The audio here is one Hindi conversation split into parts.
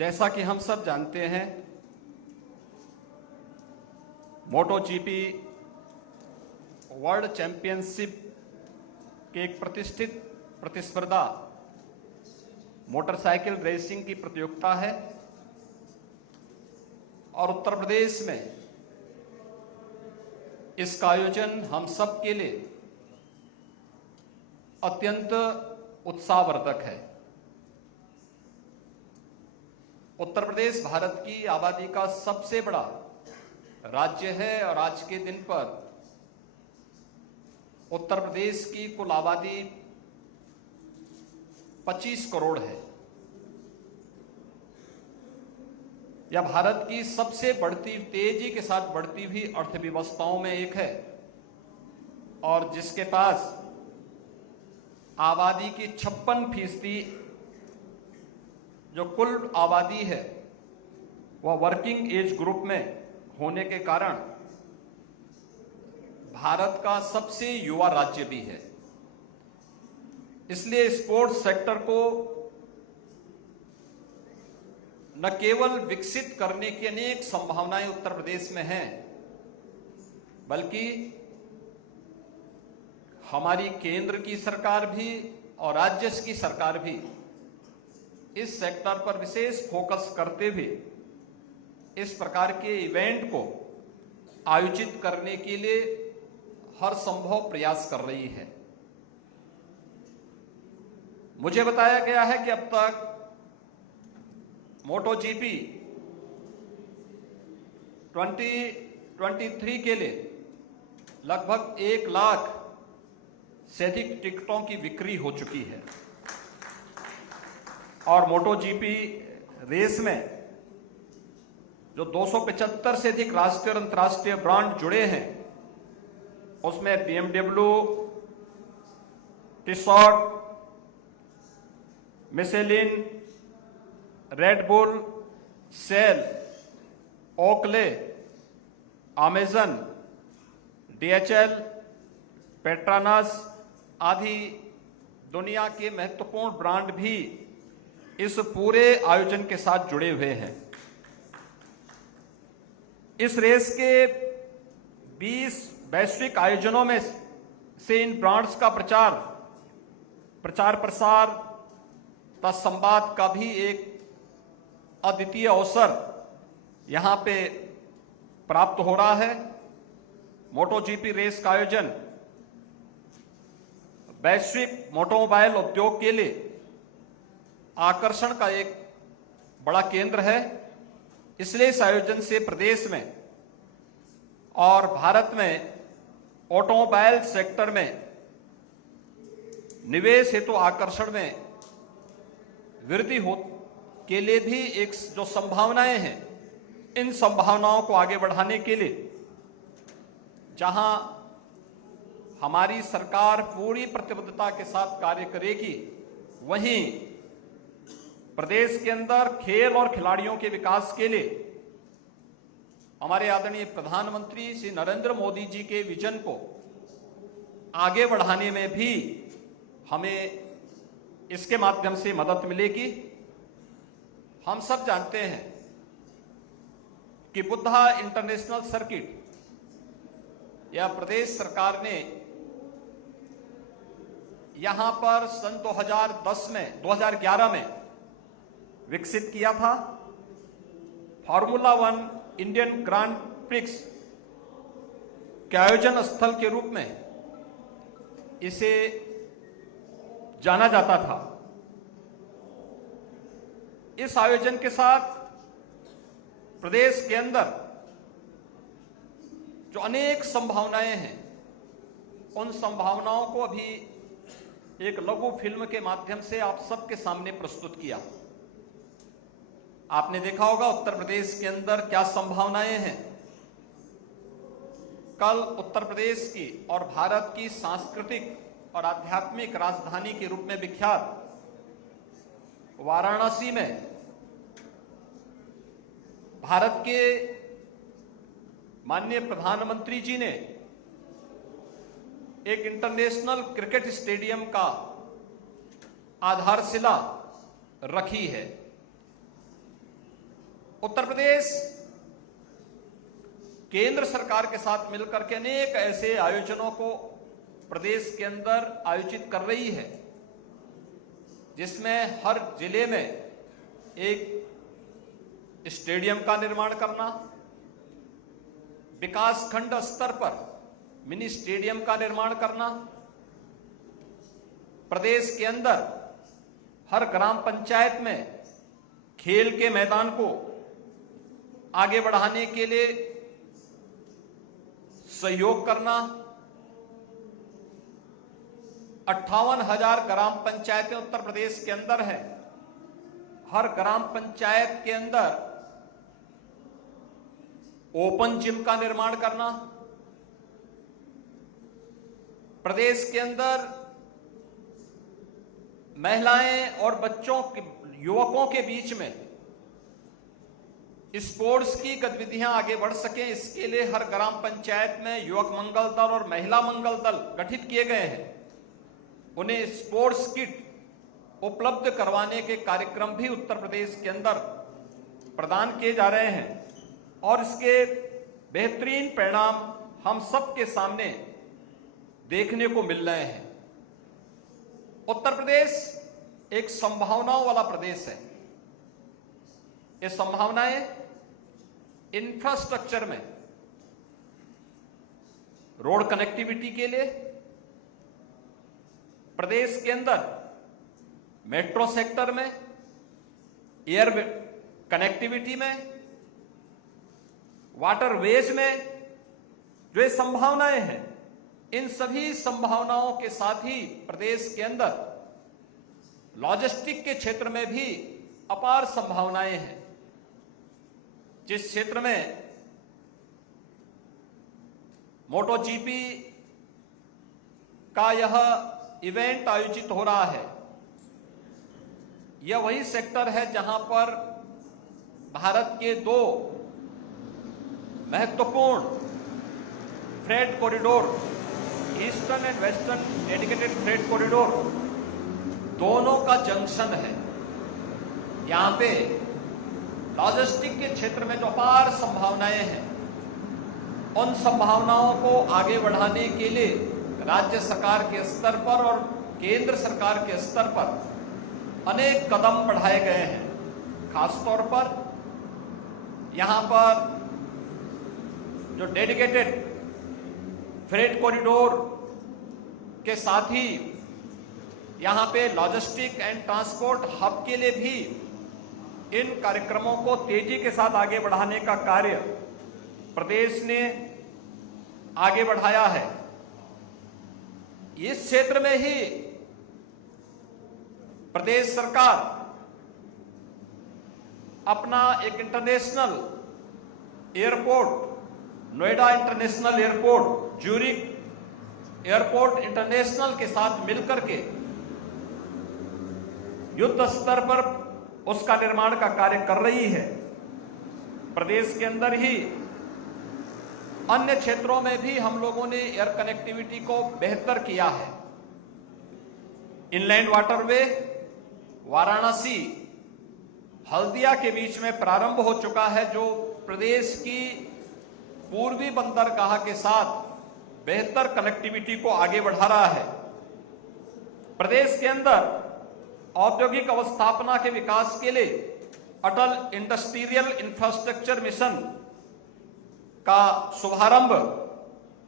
जैसा कि हम सब जानते हैं, मोटो जीपी वर्ल्ड चैंपियनशिप के एक प्रतिष्ठित प्रतिस्पर्धा मोटरसाइकिल रेसिंग की प्रतियोगिता है और उत्तर प्रदेश में इसका आयोजन हम सब के लिए अत्यंत उत्साहवर्धक है। उत्तर प्रदेश भारत की आबादी का सबसे बड़ा राज्य है और आज के दिन पर उत्तर प्रदेश की कुल आबादी 25 करोड़ है। यह भारत की सबसे तेजी के साथ बढ़ती हुई अर्थव्यवस्थाओं में एक है और जिसके पास आबादी की 56% जो कुल आबादी है वह वर्किंग एज ग्रुप में होने के कारण भारत का सबसे युवा राज्य भी है। इसलिए स्पोर्ट्स सेक्टर को न केवल विकसित करने की अनेक संभावनाएं उत्तर प्रदेश में हैं, बल्कि हमारी केंद्र की सरकार भी और राज्य की सरकार भी इस सेक्टर पर विशेष फोकस करते हुए इस प्रकार के इवेंट को आयोजित करने के लिए हर संभव प्रयास कर रही है। मुझे बताया गया है कि अब तक मोटो जीपी 2023 के लिए लगभग 1 लाख से अधिक टिकटों की बिक्री हो चुकी है और मोटो जीपी रेस में जो 275 से अधिक राष्ट्रीय और अंतर्राष्ट्रीय ब्रांड जुड़े हैं उसमें BMW, Tissot, Michelin, Red Bull, Shell, Oakley, Amazon, DHL, Petronas आदि दुनिया के महत्वपूर्ण ब्रांड भी इस पूरे आयोजन के साथ जुड़े हुए हैं। इस रेस के 20 वैश्विक आयोजनों में से इन ब्रांड्स का प्रचार प्रसार तथा संवाद का भी एक अद्वितीय अवसर यहां पे प्राप्त हो रहा है। मोटो जीपी रेस का आयोजन वैश्विक मोटोमोबाइल उद्योग के लिए आकर्षण का एक बड़ा केंद्र है। इसलिए इस आयोजन से प्रदेश में और भारत में ऑटोमोबाइल सेक्टर में निवेश हेतु आकर्षण में वृद्धि हो के लिए भी एक जो संभावनाएं हैं, इन संभावनाओं को आगे बढ़ाने के लिए जहां हमारी सरकार पूरी प्रतिबद्धता के साथ कार्य करेगी, वहीं प्रदेश के अंदर खेल और खिलाड़ियों के विकास के लिए हमारे आदरणीय प्रधानमंत्री श्री नरेंद्र मोदी जी के विजन को आगे बढ़ाने में भी हमें इसके माध्यम से मदद मिलेगी। हम सब जानते हैं कि बुद्धा इंटरनेशनल सर्किट या प्रदेश सरकार ने यहां पर सन 2011 में विकसित किया था। फार्मूला 1 इंडियन ग्रांड प्रिक्स के आयोजन स्थल के रूप में इसे जाना जाता था। इस आयोजन के साथ प्रदेश के अंदर जो अनेक संभावनाएं हैं, उन संभावनाओं को अभी एक लघु फिल्म के माध्यम से आप सबके सामने प्रस्तुत किया। आपने देखा होगा उत्तर प्रदेश के अंदर क्या संभावनाएं हैं। कल उत्तर प्रदेश की और भारत की सांस्कृतिक और आध्यात्मिक राजधानी के रूप में विख्यात वाराणसी में भारत के माननीय प्रधानमंत्री जी ने एक इंटरनेशनल क्रिकेट स्टेडियम का आधारशिला रखी है। उत्तर प्रदेश केंद्र सरकार के साथ मिलकर के अनेक ऐसे आयोजनों को प्रदेश के अंदर आयोजित कर रही है, जिसमें हर जिले में एक स्टेडियम का निर्माण करना, विकास खंड स्तर पर मिनी स्टेडियम का निर्माण करना, प्रदेश के अंदर हर ग्राम पंचायत में खेल के मैदान को आगे बढ़ाने के लिए सहयोग करना, 58,000 ग्राम पंचायतें उत्तर प्रदेश के अंदर है। हर ग्राम पंचायत के अंदर ओपन जिम का निर्माण करना, प्रदेश के अंदर महिलाएं और बच्चों के युवकों के बीच में स्पोर्ट्स की गतिविधियां आगे बढ़ सकें, इसके लिए हर ग्राम पंचायत में युवक मंगल दल और महिला मंगल दल गठित किए गए हैं। उन्हें स्पोर्ट्स किट उपलब्ध करवाने के कार्यक्रम भी उत्तर प्रदेश के अंदर प्रदान किए जा रहे हैं और इसके बेहतरीन परिणाम हम सबके सामने देखने को मिल रहे हैं। उत्तर प्रदेश एक संभावनाओं वाला प्रदेश है। ये संभावनाएं इंफ्रास्ट्रक्चर में, रोड कनेक्टिविटी के लिए, प्रदेश के अंदर मेट्रो सेक्टर में, एयर कनेक्टिविटी में, वाटरवेज में जो ये संभावनाएं हैं, इन सभी संभावनाओं के साथ ही प्रदेश के अंदर लॉजिस्टिक के क्षेत्र में भी अपार संभावनाएं हैं। जिस क्षेत्र में मोटो जीपी का यह इवेंट आयोजित हो रहा है, यह वही सेक्टर है जहां पर भारत के दो महत्वपूर्ण freight corridor, eastern and western dedicated freight corridor, दोनों का जंक्शन है। यहां पे लॉजिस्टिक के क्षेत्र में जो अपार संभावनाएं हैं, उन संभावनाओं को आगे बढ़ाने के लिए राज्य सरकार के स्तर पर और केंद्र सरकार के स्तर पर अनेक कदम बढ़ाए गए हैं। खासतौर पर यहां पर जो डेडिकेटेड फ्रेट कॉरिडोर के साथ ही यहां पे लॉजिस्टिक एंड ट्रांसपोर्ट हब के लिए भी इन कार्यक्रमों को तेजी के साथ आगे बढ़ाने का कार्य प्रदेश ने आगे बढ़ाया है। इस क्षेत्र में ही प्रदेश सरकार अपना एक international airport, Noida international airport, Zurich airport international के साथ मिलकर के युद्ध स्तर पर उसका निर्माण का कार्य कर रही है। प्रदेश के अंदर ही अन्य क्षेत्रों में भी हम लोगों ने एयर कनेक्टिविटी को बेहतर किया है। इनलैंड वाटरवे वाराणसी हल्दिया के बीच में प्रारंभ हो चुका है, जो प्रदेश की पूर्वी बंदरगाह के साथ बेहतर कनेक्टिविटी को आगे बढ़ा रहा है। प्रदेश के अंदर औद्योगिक अवस्थापना के विकास के लिए अटल इंडस्ट्रियल इंफ्रास्ट्रक्चर मिशन का शुभारंभ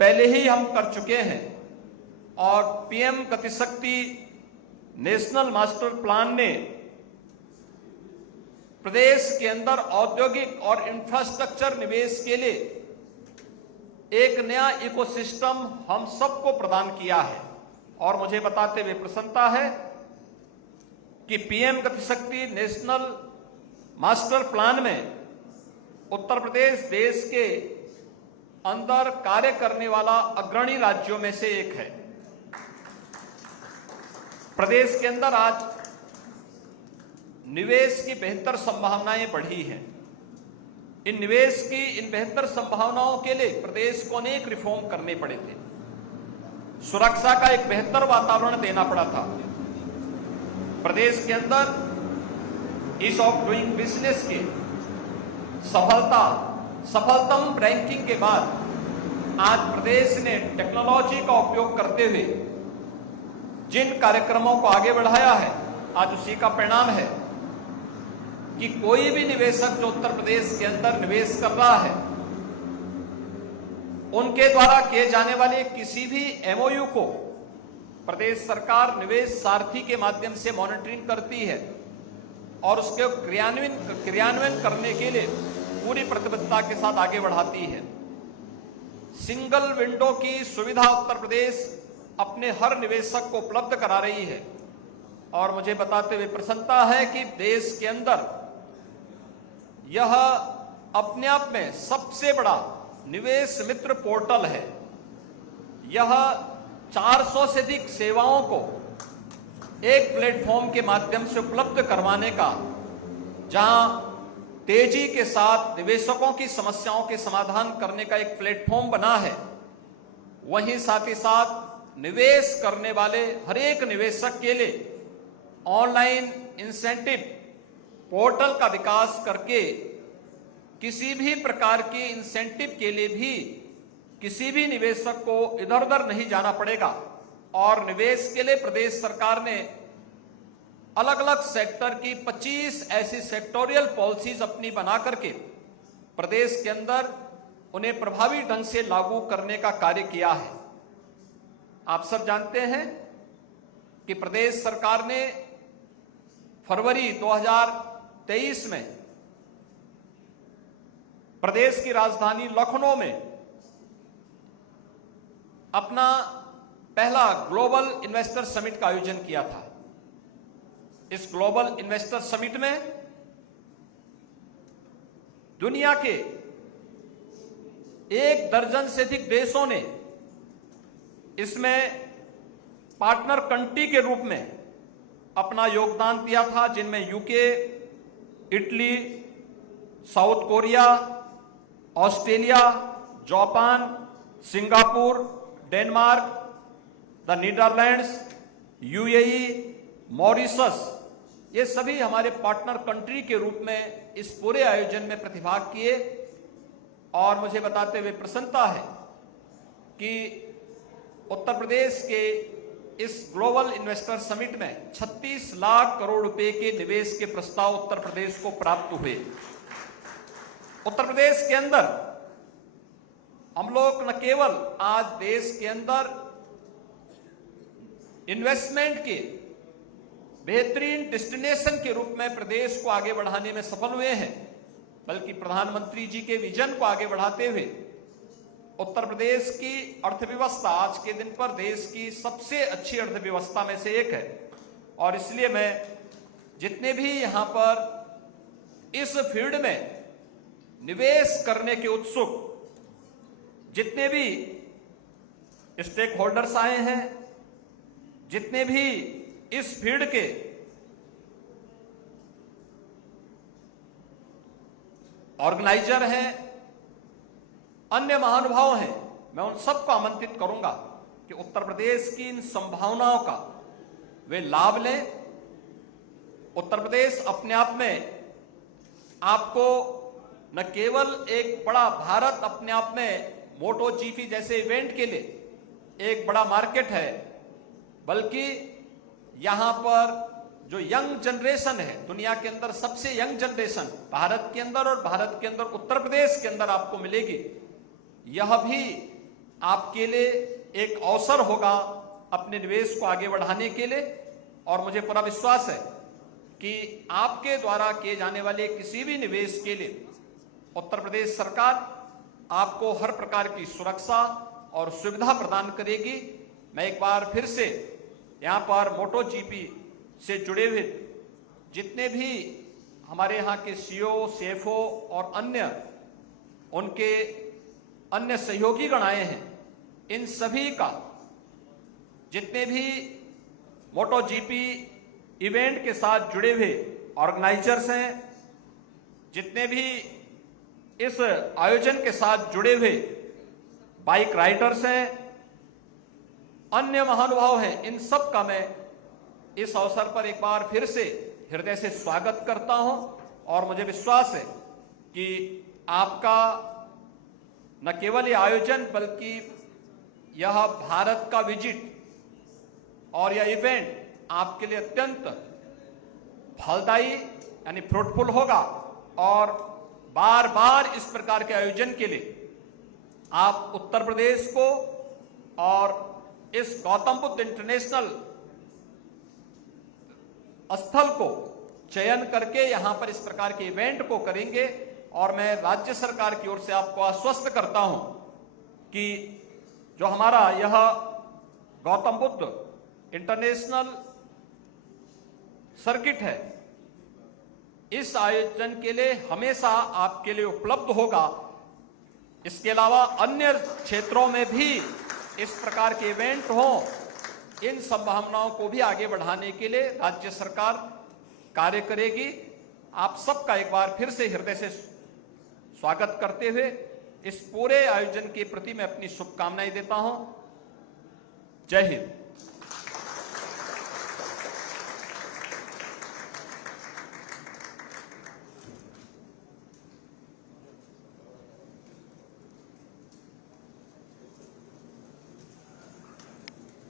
पहले ही हम कर चुके हैं और PM Gatishakti national master plan ने प्रदेश के अंदर औद्योगिक और इंफ्रास्ट्रक्चर निवेश के लिए एक नया इकोसिस्टम हम सबको प्रदान किया है। और मुझे बताते हुए प्रसन्नता है कि PM Gatishakti national master plan में उत्तर प्रदेश देश के अंदर कार्य करने वाला अग्रणी राज्यों में से एक है। प्रदेश के अंदर आज निवेश की बेहतर संभावनाएं बढ़ी हैं। इन निवेश की इन बेहतर संभावनाओं के लिए प्रदेश को अनेक रिफॉर्म करने पड़े थे। सुरक्षा का एक बेहतर वातावरण देना पड़ा था। प्रदेश के अंदर ईज ऑफ डूइंग बिजनेस के सफलतम रैंकिंग के बाद आज प्रदेश ने टेक्नोलॉजी का उपयोग करते हुए जिन कार्यक्रमों को आगे बढ़ाया है, आज उसी का परिणाम है कि कोई भी निवेशक जो उत्तर प्रदेश के अंदर निवेश कर रहा है, उनके द्वारा किए जाने वाले किसी भी एमओयू को प्रदेश सरकार निवेश सारथी के माध्यम से मॉनिटरिंग करती है और उसके क्रियान्वयन करने के लिए पूरी प्रतिबद्धता के साथ आगे बढ़ाती है। सिंगल विंडो की सुविधा उत्तर प्रदेश अपने हर निवेशक को उपलब्ध करा रही है और मुझे बताते हुए प्रसन्नता है कि देश के अंदर यह अपने आप में सबसे बड़ा निवेश मित्र पोर्टल है। यह 400 से अधिक सेवाओं को एक प्लेटफॉर्म के माध्यम से उपलब्ध करवाने का, जहां तेजी के साथ निवेशकों की समस्याओं के समाधान करने का एक प्लेटफॉर्म बना है, वहीं साथ ही साथ निवेश करने वाले हर एक निवेशक के लिए ऑनलाइन इंसेंटिव पोर्टल का विकास करके किसी भी प्रकार के इंसेंटिव के लिए भी किसी भी निवेशक को इधर उधर नहीं जाना पड़ेगा। और निवेश के लिए प्रदेश सरकार ने अलग अलग सेक्टर की 25 ऐसी सेक्टोरियल पॉलिसीज अपनी बना करके प्रदेश के अंदर उन्हें प्रभावी ढंग से लागू करने का कार्य किया है। आप सब जानते हैं कि प्रदेश सरकार ने फरवरी 2023 में प्रदेश की राजधानी लखनऊ में अपना पहला ग्लोबल इन्वेस्टर समिट का आयोजन किया था। इस ग्लोबल इन्वेस्टर समिट में दुनिया के 1 दर्जन से अधिक देशों ने इसमें पार्टनर कंट्री के रूप में अपना योगदान दिया था, जिनमें UK, Italy, south Korea, Australia, Japan, Singapore, Denmark, the Netherlands, UAE, Mauritius, ये सभी हमारे पार्टनर कंट्री के रूप में इस पूरे आयोजन में प्रतिभाग किए। और मुझे बताते हुए प्रसन्नता है कि उत्तर प्रदेश के इस ग्लोबल इन्वेस्टर समिट में 36 लाख करोड़ रुपए के निवेश के प्रस्ताव उत्तर प्रदेश को प्राप्त हुए। उत्तर प्रदेश के अंदर हम लोग न केवल आज देश के अंदर इन्वेस्टमेंट के बेहतरीन डेस्टिनेशन के रूप में प्रदेश को आगे बढ़ाने में सफल हुए हैं, बल्कि प्रधानमंत्री जी के विजन को आगे बढ़ाते हुए उत्तर प्रदेश की अर्थव्यवस्था आज के दिन पर देश की सबसे अच्छी अर्थव्यवस्था में से एक है। और इसलिए मैं जितने भी यहां पर इस फील्ड में निवेश करने के उत्सुक जितने भी स्टेक होल्डर्स आए हैं, जितने भी इस फील्ड के ऑर्गेनाइजर हैं, अन्य महानुभाव हैं, मैं उन सबको आमंत्रित करूंगा कि उत्तर प्रदेश की इन संभावनाओं का वे लाभ लें। उत्तर प्रदेश अपने आप में आपको न केवल एक बड़ा, भारत अपने आप में मोटो जीपी जैसे इवेंट के लिए एक बड़ा मार्केट है, बल्कि यहां पर जो यंग जनरेशन है, दुनिया के अंदर सबसे यंग जनरेशन भारत के अंदर और भारत के अंदर उत्तर प्रदेश के अंदर आपको मिलेगी। यह भी आपके लिए एक अवसर होगा अपने निवेश को आगे बढ़ाने के लिए। और मुझे पूरा विश्वास है कि आपके द्वारा किए जाने वाले किसी भी निवेश के लिए उत्तर प्रदेश सरकार आपको हर प्रकार की सुरक्षा और सुविधा प्रदान करेगी। मैं एक बार फिर से यहां पर मोटो जीपी से जुड़े हुए जितने भी हमारे यहाँ के सीओ, सीएफओ और अन्य उनके अन्य सहयोगी गण आए हैं, इन सभी का, जितने भी मोटो जीपी इवेंट के साथ जुड़े हुए ऑर्गेनाइजर्स हैं, जितने भी इस आयोजन के साथ जुड़े हुए बाइक राइडर्स हैं, अन्य महानुभाव हैं, इन सब का मैं इस अवसर पर एक बार फिर से हृदय से स्वागत करता हूं। और मुझे विश्वास है कि आपका न केवल ये आयोजन बल्कि यह भारत का विजिट और यह इवेंट आपके लिए अत्यंत फलदायी यानी फ्रूटफुल होगा और बार बार इस प्रकार के आयोजन के लिए आप उत्तर प्रदेश को और इस गौतम बुद्ध इंटरनेशनल स्थल को चयन करके यहां पर इस प्रकार के इवेंट को करेंगे। और मैं राज्य सरकार की ओर से आपको आश्वस्त करता हूं कि जो हमारा यह गौतम बुद्ध इंटरनेशनल सर्किट है, इस आयोजन के लिए हमेशा आपके लिए उपलब्ध होगा। इसके अलावा अन्य क्षेत्रों में भी इस प्रकार के इवेंट हों, इन संभावनाओं को भी आगे बढ़ाने के लिए राज्य सरकार कार्य करेगी। आप सबका एक बार फिर से हृदय से स्वागत करते हुए इस पूरे आयोजन के प्रति मैं अपनी शुभकामनाएं देता हूं। जय हिंद।